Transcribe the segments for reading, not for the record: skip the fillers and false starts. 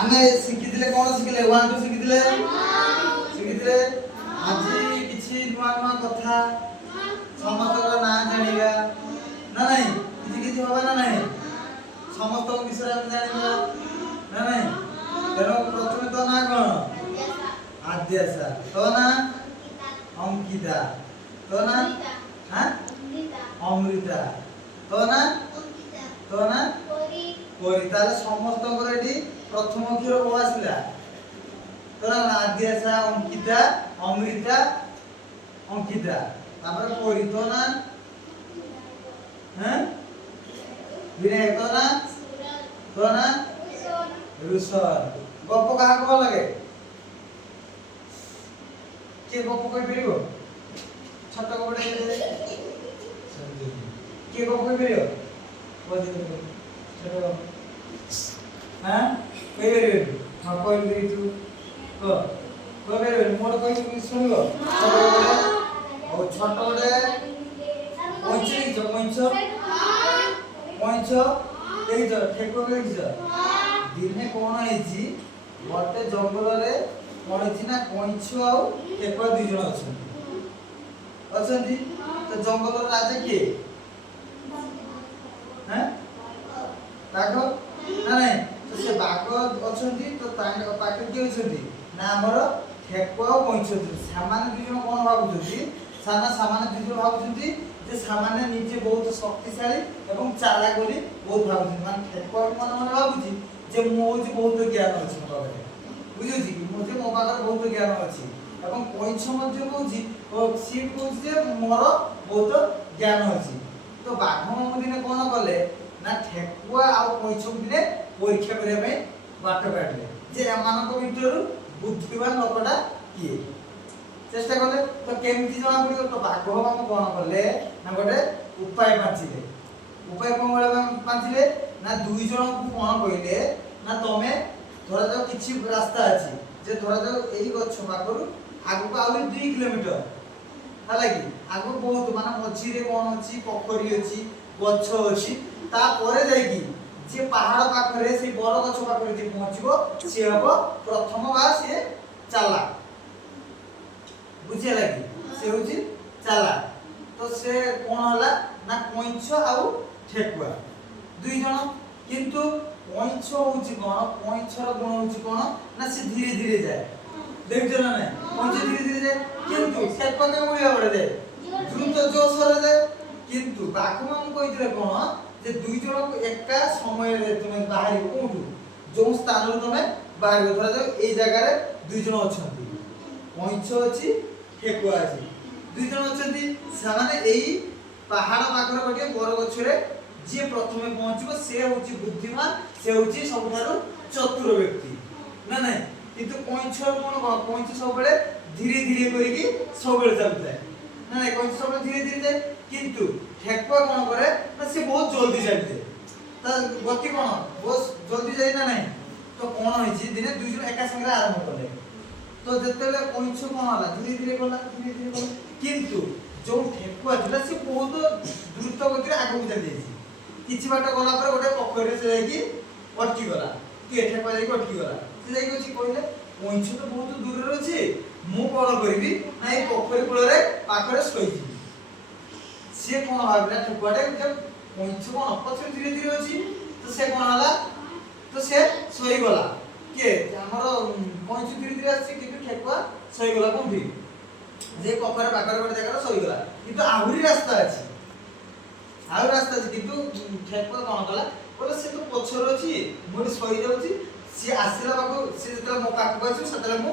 ଆମେ ଶିଖିଥିଲେ କଣ ଶିଖିଲେ 1 2 ଶିଖିଥିଲେ ଶିଖିଥିଲେ ଆଜି କିଛି ନୂଆ ନୂଆ କଥା ସମସ୍ତଙ୍କର ନାଁ ଜାଣିବା ନା ନାହିଁ କିଛି କିଛି ହବା ନା ନାହିଁ ସମସ୍ତଙ୍କ ବିଷୟରେ ଆମେ ଜାଣିବା ନା ନାହିଁ ତେଣୁ ପ୍ରଥମେ ତ ନାଁ କଣ ଆଦ୍ୟାଶା ତ ନା ଅଙ୍କିତା ତ ନା ଅମୃତା ତ ନା ପରି ତାହେଲେ ସମସ୍ତଙ୍କର ଏଠି ପ୍ରଥମ ଅକ୍ଷର ଓ ଆସିଲା ତ ନା ଆଦ୍ୟାଶା ଅଙ୍କିତା ଅମୃତା ଅଙ୍କିତା ତାପରେ ପରି ତ ନା ବିନାୟକ ତ ନା ରୁଷର ଗପ କାହାକୁ ଭଲ ଲାଗେ କିଏ ଗପ କହିପାରିବ ଛୋଟ ଗପଟେ କିଏ ଗପ କହିପାରିବ ଛୋଟ ଗପ କହିପାରିବେ ହଁ କହିଲି ତୁ କହିପାରିବେ ମୋର କହିବି ଶୁଣିବ ଛୋଟ ଗୋଟେ ପଇଁଛ ଦେଖିଛ ପଇଁଛ ଦେଖିଛ ଠେକୁଆ ଦେଖିଛ ଦିନେ କଣ ହେଇଛି ଗୋଟେ ଜଙ୍ଗଲରେ କଣ ହେଇଛି ନା କଇଁଛ ଆଉ ଠେକୁଆ ଦୁଇ ଜଣ ଅଛନ୍ତି ତ ଜଙ୍ଗଲର ରାଜା କିଏ ବାଘ ନା ନାଇଁ ତ ସେ ବାଘ ଅଛନ୍ତି ତ ତାଙ୍କ ପାଖରେ କିଏ ଅଛନ୍ତି ନା ଆମର ଠେକୁଆ ଆଉ କଇଁଛ ଅଛନ୍ତି ସେମାନେ ଦୁଇ ଜଣ କଣ ଭାବୁଛନ୍ତି ସେମାନେ ଦୁଇ ଜଣ ଭାବୁଛନ୍ତି ଯେ ସେମାନେ ନିଜେ ବହୁତ ଶକ୍ତିଶାଳୀ ଏବଂ ଚାଲାକ ବୋଲି ବହୁତ ଭାବୁଛନ୍ତି ମାନେ ଠେକୁଆ ମନେ ମନେ ଭାବୁଛି ଯେ ମୁଁ ହଉଛି ବହୁତ ଜ୍ଞାନ ଅଛି ମୋ ପାଖରେ ବୁଝୁଛି କି ମୁଁ ଯେ ମୋ ପାଖରେ ବହୁତ ଜ୍ଞାନ ଅଛି ଏବଂ କଇଁଛ ମଧ୍ୟ କହୁଛି ସିଏ କହୁଛି ଯେ ମୋର ବହୁତ ଜ୍ଞାନ ଅଛି ତ ବାଘ ମାମୁଁ ଦିନେ କଣ କଲେ ନା ଠେକୁଆ ଆଉ କଇଁଛକୁ ଦିନେ ପରୀକ୍ଷା କରିବା ପାଇଁ ବାଟ କାଢିଲେ ଯେ ଏମାନଙ୍କ ଭିତରୁ ବୁଦ୍ଧିମାନ ଲୋକଟା କିଏ ଚେଷ୍ଟା କଲେ ତ କେମିତି ଜଣା ପଡିବ ତ ବାଘ ମାମୁଁ କଣ କଲେ ନା ଗୋଟେ ଉପାୟ ପାଞ୍ଚିଲେ ଉପାୟ କଣ ପାଞ୍ଚିଲେ ନା ଦୁଇ ଜଣଙ୍କୁ କଣ କହିଲେ ନା ତମେ ଧରାଯାଉ କିଛି ରାସ୍ତା ଅଛି ଯେ ଧରାଯାଉ ଏଇ ଗଛ ପାଖରୁ ଆଗକୁ ଆହୁରି 2 କିଲୋମିଟର ହେଲା କି ଆଗକୁ ବହୁତ ମାନେ ମଝିରେ କଣ ଅଛି ପୋଖରୀ ଅଛି ଗଛ ଅଛି ତାପରେ ଯାଇକି ଯେ ପାହାଡ଼ ପାଖରେ ସେ ବର ଗଛ ପାଖରେ ଯେ ପହଞ୍ଚିବ ସିଏ ହବ ପ୍ରଥମ ବା ସିଏ ଚାଲା ବୁଝିଲା କି ସେ ହଉଛି ଚାଲା ତ ସେ କଣ ହେଲା ନା କଇଁଛ ଆଉ ଠେକୁଆ ଦୁଇ ଜଣ କିନ୍ତୁ କଇଁଛ ହଉଛି କଣ କଇଁଛର ଗୁଣ ହଉଛି କଣ ନା ସେ ଧୀରେ ଧୀରେ ଯାଏ দেখছো না নাই কইছে ধীরে ধীরে যায় কিন্তু ঠেকুয়া কেমন ভাবে যায় দ্রুত জোরে যায় কিন্তু বাঘ মামু কইଥିଲେ কোন যে দুই জনକୁ একা সমୟରେ তুমি ବାହାରିବ କୋଉଠୁ ଯୋଉ ସ୍ଥାନରୁ ତମେ ବାହାରିବ ଧରାଯାଉ ଏଇ ଜାଗାରେ ଦୁଇ ଜଣ ଅଛନ୍ତି କଇଁଛ ଅଛି ଠେକୁଆ ଅଛି ଦୁଇ ଜଣ ଅଛନ୍ତି ସେମାନେ ଏଇ ପାହାଡ଼ ପାଖରେ ଗୋଟେ ବର ଗଛରେ ଯିଏ ପ୍ରଥମେ ପହଞ୍ଚିବ ସେ ହଉଛି ବୁଦ୍ଧିମାନ ସେ ହଉଛି ସବୁଠାରୁ ଚତୁର ବ୍ୟକ୍ତି ନା ନାଇଁ কিন্তু কইଁছ কোন কইଁছ ସବୁବେଳେ ধীরে ধীরে করিকি ସବୁବେଳେ চালুଥାଏ না না কইଁছ ସବୁବେଳେ ধীরে ধীরে যায় কিন্তু ঠেকুয়া কোন করে না সে বহুত জলদি চালিয়ে তা গতি কোন বহুত জলদি যায় না নাই তো কোন হইছি দিনে দুই জন একা সঙ্গে আরম্ভ করলে তো যেতেলে কইଁছ কোন হলা ধীরে ধীরে গলা কিন্তু जो ঠেকুয়া ছিল সে বহুত দ্রুত গতিরে আগକୁ চালি যাইছি কিছু বাট গলা পরে গোটে পক্ষরে সে যাইকি অটকি গলা কি ঠেকুয়া যাইকি অটকি গলা যাইକି ଅଛି କହିଲେ କଇଁଛ ତ ବହୁତ ଦୂରରେ ଅଛି ମୁଁ କଣ କରିବି ନା ଏଇ ପୋଖରୀ କୂଳରେ ପାଖରେ ଶୋଇଯିବି ସିଏ କଣ ଭାବିଲା ଠେକୁଆଟେ ଯେ କଇଁଛ କଣ ପଛରେ ଧୀରେ ଧୀରେ ଅଛି ତ ସେ କଣ ହେଲା ତ ସେ ଶୋଇଗଲା କିଏ ଆମର କଇଁଛ ଧୀରେ ଧୀରେ ଆସିଛି କିନ୍ତୁ ଠେକୁଆ ଶୋଇଗଲା କୋଉଠି ଯେ ପୋଖରୀ ପାଖରେ ଗୋଟେ ଜାଗାରେ ଶୋଇଗଲା କିନ୍ତୁ ଆହୁରି ରାସ୍ତା ଅଛି କିନ୍ତୁ ଠେକୁଆ କଣ କଲା କହିଲା ସେ ତ ପଛରେ ଅଛି ମୁଁ ଏଠି ଶୋଇ ଯାଉଛି सी आसिला बाबू सी जतले मो पाक आसी सतले मु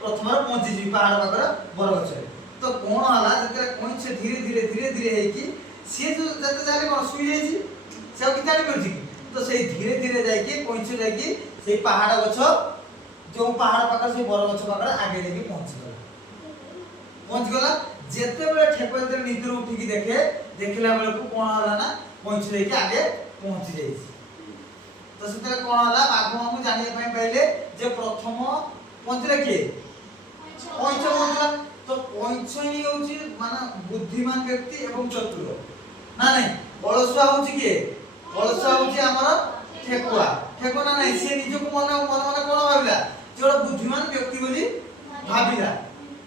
प्रथमर पहुंची जी पहाड़ पाकर बरगछ तो कोन हला जतले कइछ धीरे धीरे धीरे धीरे हे की सी जो जते जाले कोन सुई जाई छी से कि जानि परछि तो से धीरे धीरे जाई की कइछ जाई की से पहाड़ गछ जो पहाड़ पाकर से बरगछ पाकर आगे जाई पहुंच गला जेते बेले ठेकुआ जते निद्र उठी की देखिला बेले को कोन हला ना कइछ जाई की आगे पहुंची जाई तो सेते कोन हला बाघ मामू जानिया पई पहिले जे प्रथम पहुंचले के कइछ पहुंचला तो कइछ ही होची माने बुद्धिमान व्यक्ति एवं चतुर ना नहीं अलसुआ होची के अलसुआ होची हमर ঠেকুয়া ঠেকুয়া না নাই সে নিজকে মনে মনে মনে কোন ভাবিলা যে ওরা বুদ্ধিমান ব্যক্তি বলি ভাবিলা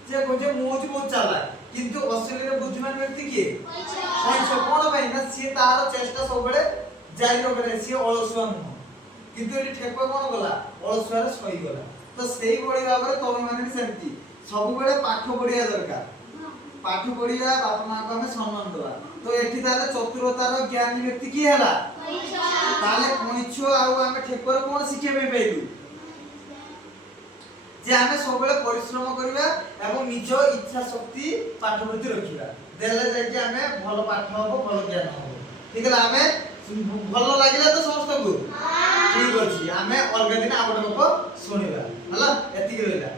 যে কইছে মু হচ্ছে বহুত চালাক কিন্তু অস্ট্রেলিয়ার বুদ্ধিমান ব্যক্তি কি কইছ কোন ভাই না সে তার চেষ্টা সবବେଳେ জারি রবে সে অলসুয়া নহ কিন্তু এটি ঠেকুয়া কোন গলা অলসুয়ারে সই গলা তো সেই ভଳି ভাବରେ তবে মানে সেমতি ସବୁବେଳେ ପାଠ ପଢିବା ଦରକାର ପାଠ ପଢିବା ବାପା ମାଙ୍କୁ ଆମେ ସମ୍ମାନ ଦେବା ତ ଏଠି ତାହେଲେ ଚତୁରତାର ଜ୍ଞାନୀ ବ୍ୟକ୍ତି କିଏ ହେଲା ତାହେଲେ କଇଁଛ ଆଉ ଆମେ ଠେକୁଆର କଣ ଶିଖିବା ପାଇଁ ପାଇଲୁ ଯେ ଆମେ ସବୁବେଳେ ପରିଶ୍ରମ କରିବା ଏବଂ ନିଜ ଇଚ୍ଛା ଶକ୍ତି ପାଠ ପ୍ରତି ରଖିବା ଦେଲେ ଯାଇକି ଆମେ ଭଲ ପାଠ ହବ ଭଲ ଜ୍ଞାନ ହବ ଠିକ ହେଲା ଆମେ ଭଲ ଲାଗିଲା ତ ସମସ୍ତଙ୍କୁ ଠିକ ଅଛି ଆମେ ଅଲଗା ଦିନ ଆଉ ଗୋଟେ ଗପ ଶୁଣିବା ହେଲା ଏତିକି ରହିଲା